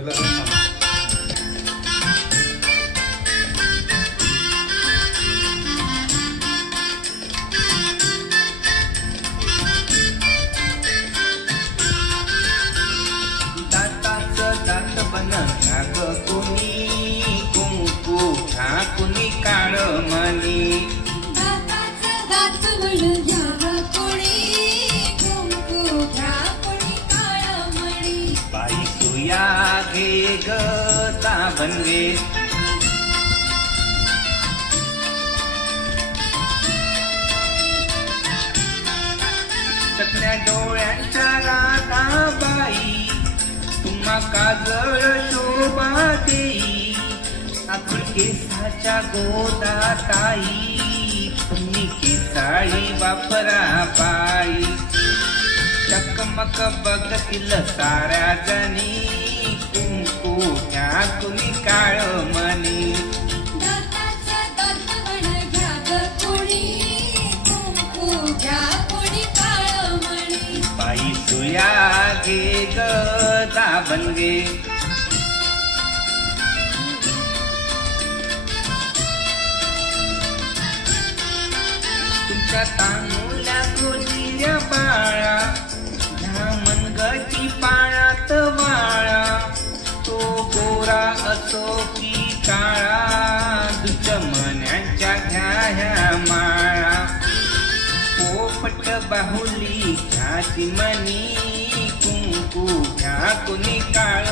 केलं. दाताचं दात बनवला ग कोणी, कुंकू घ्या कुणी काळ मणी. दाताचं दात बनवला ग कोणी, कुंकू घ्या कुणी काळ मणी. बाई तुया घे ग दाबण घे, सगळ्या डोळ्यांच्या राधा बाई, तुम्हा काजळ शोभा देई. आखुड केसाच्या गोदा ताई, तुम्ही केसाळी वापरा बाई. चकमक बघतील साऱ्या जणी, कुंकू घ्या कुणी काळ मणी. दाताचं दात बनवला ग कोणी, कुंकू घ्या कुणी काळ मणी. बाई तुया घे ग दाबण घे, तुमच्या तांदूळ्या गोजिऱ्या बाळा, ह्या मनगटी पाळात वाळा. तो गोरा असो की काळा, दुश्मन्यांच्या घ्या ह्या माळा. पोपट बाहुली घ्या चिमणी, कुंकू घ्या कुणी काळ